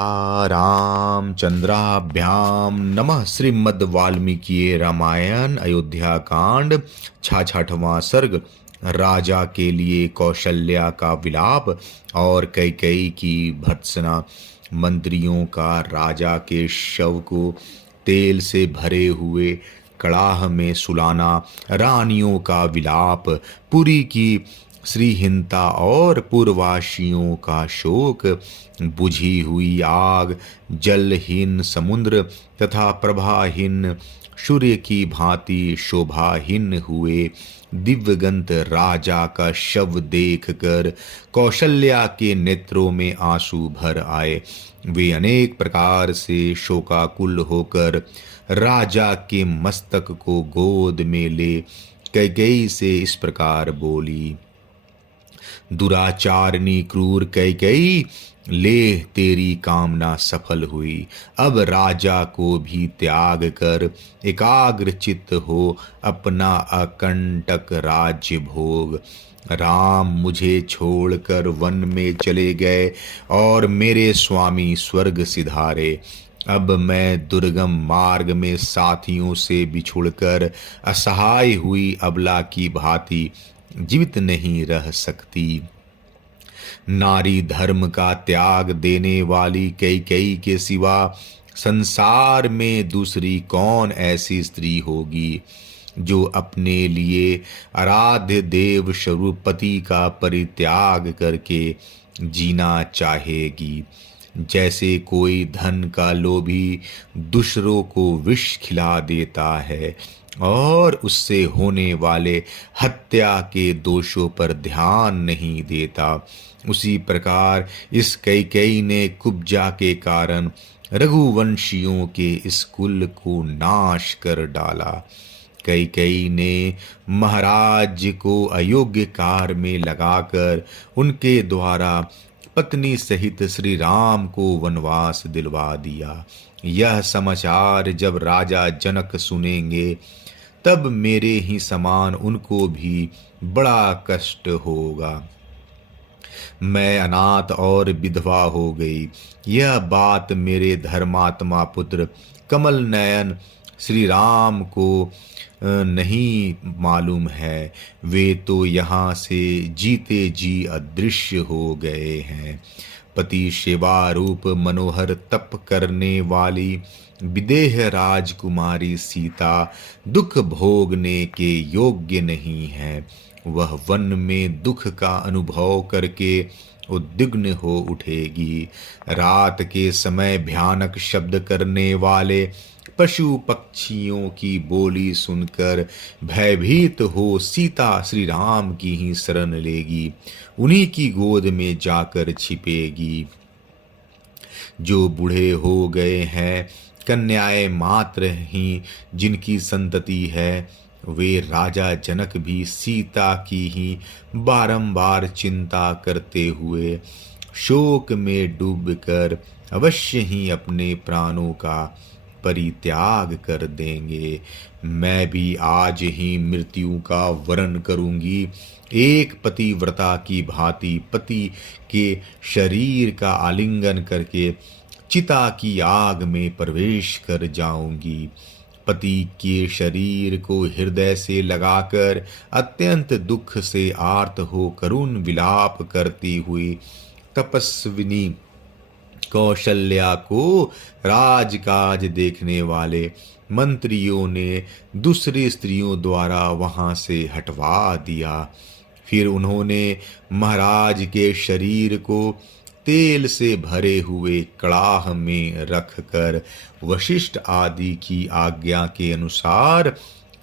रामचंद्राभ्याम नमः। श्रीमद् वाल्मीकि रामायण अयोध्या कांड 66वां सर्ग। राजा के लिए कौशल्या का विलाप और कैकेयी की भर्त्सना। मंत्रियों का राजा के शव को तेल से भरे हुए कड़ाह में सुलाना। रानियों का विलाप, पुरी की श्रीहीनता और पूर्ववासियों का शोक। बुझी हुई आग, जलहीन समुद्र तथा प्रभाहीन सूर्य की भांति शोभाहीन हुए दिव्यगंत राजा का शव देखकर कौशल्या के नेत्रों में आंसू भर आए। वे अनेक प्रकार से शोकाकुल होकर राजा के मस्तक को गोद में ले कैकेयी से इस प्रकार बोली। दुराचारनी क्रूर कैकेयी, ले तेरी कामना सफल हुई। अब राजा को भी त्याग कर एकाग्र चित्त हो अपना अकंटक राज्य भोग। राम मुझे छोड़कर वन में चले गए और मेरे स्वामी स्वर्ग सिधारे। अब मैं दुर्गम मार्ग में साथियों से बिछुड़कर असहाय हुई अबला की भांति जीवित नहीं रह सकती। नारी धर्म का त्याग देने वाली कैकेयी के सिवा संसार में दूसरी कौन ऐसी स्त्री होगी जो अपने लिए आराध्य देव स्वरूप पति का परित्याग करके जीना चाहेगी। जैसे कोई धन का लोभी दूसरों को विष खिला देता है और उससे होने वाले हत्या के दोषों पर ध्यान नहीं देता, उसी प्रकार इस कैकेयी ने कुब्जा के कारण रघुवंशियों के इस कुल को नाश कर डाला। कैकेयी ने महाराज को अयोग्य कार्य में लगाकर उनके द्वारा पत्नी सहित श्री राम को वनवास दिलवा दिया। यह समाचार जब राजा जनक सुनेंगे तब मेरे ही समान उनको भी बड़ा कष्ट होगा। मैं अनाथ और विधवा हो गई, यह बात मेरे धर्मात्मा पुत्र कमल नयन श्री राम को नहीं मालूम है। वे तो यहाँ से जीते जी अदृश्य हो गए हैं। पति सेवा रूप मनोहर तप करने वाली विदेह राजकुमारी सीता दुख भोगने के योग्य नहीं है। वह वन में दुख का अनुभव करके उद्विग्न हो उठेगी। रात के समय भयानक शब्द करने वाले पशु पक्षियों की बोली सुनकर भयभीत हो सीता श्री राम की ही शरण लेगी, उन्हीं की गोद में जाकर छिपेगी। जो बूढ़े हो गए हैं, कन्याएं मात्र ही जिनकी संतति है, वे राजा जनक भी सीता की ही बारंबार चिंता करते हुए शोक में डूबकर अवश्य ही अपने प्राणों का परित्याग कर देंगे। मैं भी आज ही मृत्यु का वरण करूंगी। एक पतिव्रता की भांति पति के शरीर का आलिंगन करके चिता की आग में प्रवेश कर जाऊंगी। पति के शरीर को हृदय से लगाकर अत्यंत दुख से आर्त हो करुण विलाप करती हुई तपस्विनी कौशल्या को राजकाज देखने वाले मंत्रियों ने दूसरी स्त्रियों द्वारा वहां से हटवा दिया। फिर उन्होंने महाराज के शरीर को तेल से भरे हुए कड़ाह में रखकर वशिष्ठ आदि की आज्ञा के अनुसार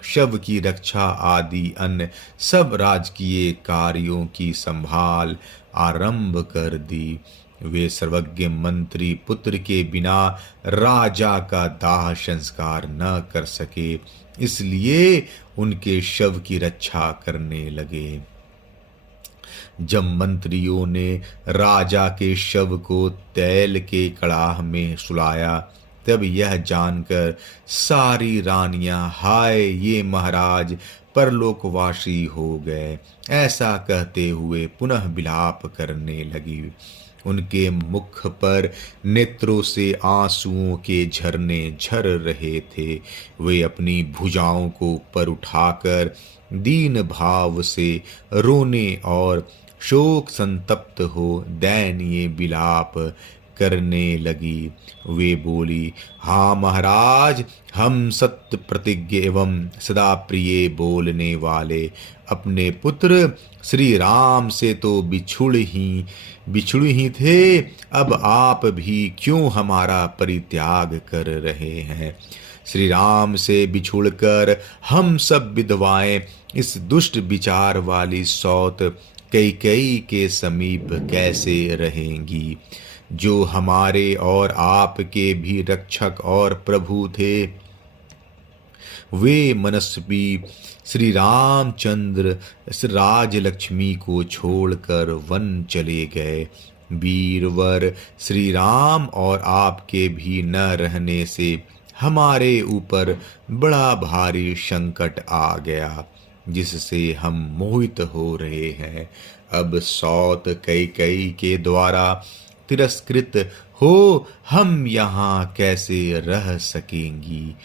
शव की रक्षा आदि अन्य सब राजकीय कार्यों की संभाल आरंभ कर दी। वे सर्वज्ञ मंत्री पुत्र के बिना राजा का दाह संस्कार न कर सके, इसलिए उनके शव की रक्षा करने लगे। जब मंत्रियों ने राजा के शव को तैल के कड़ाह में सुलाया तब यह जानकर सारी रानियां हाय ये महाराज परलोकवासी हो गए ऐसा कहते हुए पुनः विलाप करने लगी। उनके मुख पर नेत्रों से आंसुओं के झरने झर रहे थे। वे अपनी भुजाओं को ऊपर उठाकर दीन भाव से रोने और शोक संतप्त हो दयनीय विलाप करने लगी। वे बोली, हाँ महाराज, हम सत्य प्रतिज्ञ एवं सदा प्रिय बोलने वाले अपने पुत्र श्री राम से तो बिछुड़ ही थे, अब आप भी क्यों हमारा परित्याग कर रहे हैं। श्री राम से बिछुड़कर हम सब विधवाएं इस दुष्ट विचार वाली सौत कैकेयी के समीप कैसे रहेंगी, जो हमारे और आपके भी रक्षक और प्रभु थे। वे मनस्वी श्री रामचंद्र राजलक्ष्मी को छोड़कर वन चले गए। वीरवर श्री राम और आपके भी न रहने से हमारे ऊपर बड़ा भारी संकट आ गया, जिससे हम मोहित हो रहे हैं। अब सौत कैकेयी के द्वारा तिरस्कृत हो हम यहाँ कैसे रह सकेंगी,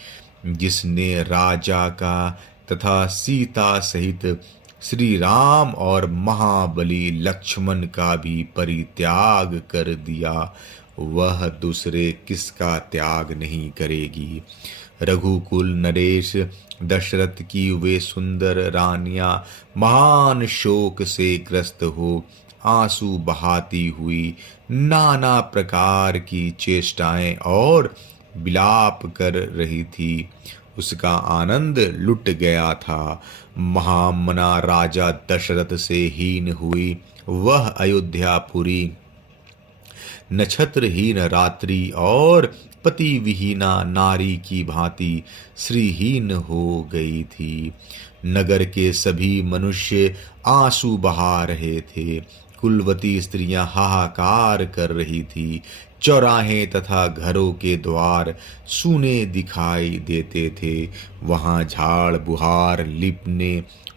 जिसने राजा का तथा सीता सहित श्री राम और महाबली लक्ष्मण का भी परित्याग कर दिया, वह दूसरे किसका त्याग नहीं करेगी। रघुकुल नरेश दशरथ की वे सुंदर रानियां महान शोक से ग्रस्त हो आंसू बहाती हुई नाना प्रकार की चेष्टाएं और विलाप कर रही थी। उसका आनंद लुट गया था। महामना राजा दशरथ से हीन हुई वह अयोध्यापुरी नक्षत्रहीन रात्रि और पति विहीना नारी की भांति श्रीहीन हो गई थी। नगर के सभी मनुष्य आंसू बहा रहे थे। कुलवती स्त्रियां हाहाकार कर रही थी। चौराहे तथा घरों के द्वार सूने दिखाई देते थे। वहां झाड़ बुहार लिपने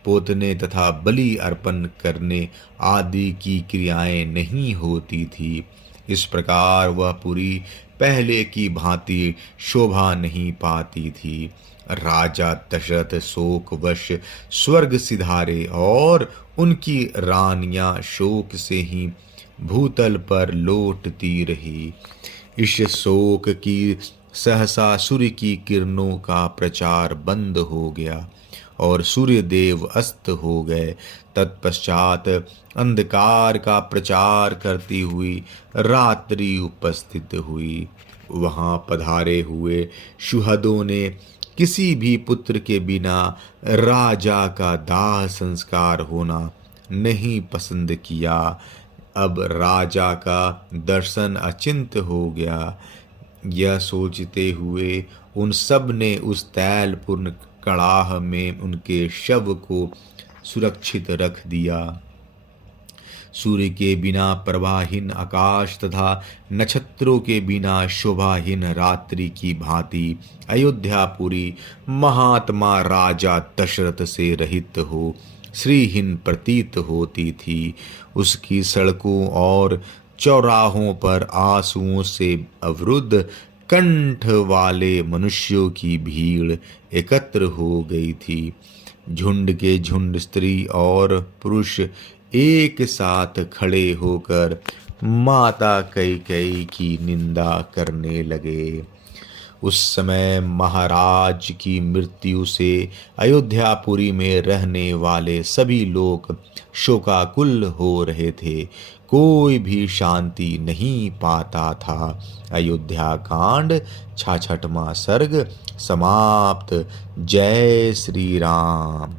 पोतने तथा बलि अर्पण करने आदि की क्रियाएं नहीं होती थी। इस प्रकार वह पुरी पहले की भांति शोभा नहीं पाती थी। राजा दशरथ शोकवश स्वर्ग सिधारे और उनकी रानियां शोक से ही भूतल पर लौटती रही। इस शोक की सहसा सूर्य की किरणों का प्रचार बंद हो गया और सूर्य देव अस्त हो गए। तत्पश्चात अंधकार का प्रचार करती हुई रात्रि उपस्थित हुई। वहां पधारे हुए शुहदों ने किसी भी पुत्र के बिना राजा का दाह संस्कार होना नहीं पसंद किया। अब राजा का दर्शन अचिंत्य हो गया। यह सोचते हुए उन सब ने उस तैलपूर्ण कड़ाह में उनके शव को सुरक्षित रख दिया। सूर्य के बिना प्रवाहीन आकाश तथा नक्षत्रों के बिना शोभाहीन रात्रि की भांति अयोध्यापुरी महात्मा राजा दशरथ से रहित हो श्रीहीन प्रतीत होती थी। उसकी सड़कों और चौराहों पर आंसुओं से अवरुद्ध कंठ वाले मनुष्यों की भीड़ एकत्र हो गई थी। झुंड के झुंड स्त्री और पुरुष एक साथ खड़े होकर माता कैकेयी की निंदा करने लगे। उस समय महाराज की मृत्यु से अयोध्यापुरी में रहने वाले सभी लोग शोकाकुल हो रहे थे। कोई भी शांति नहीं पाता था। अयोध्या कांड 66वां सर्ग समाप्त। जय श्री राम।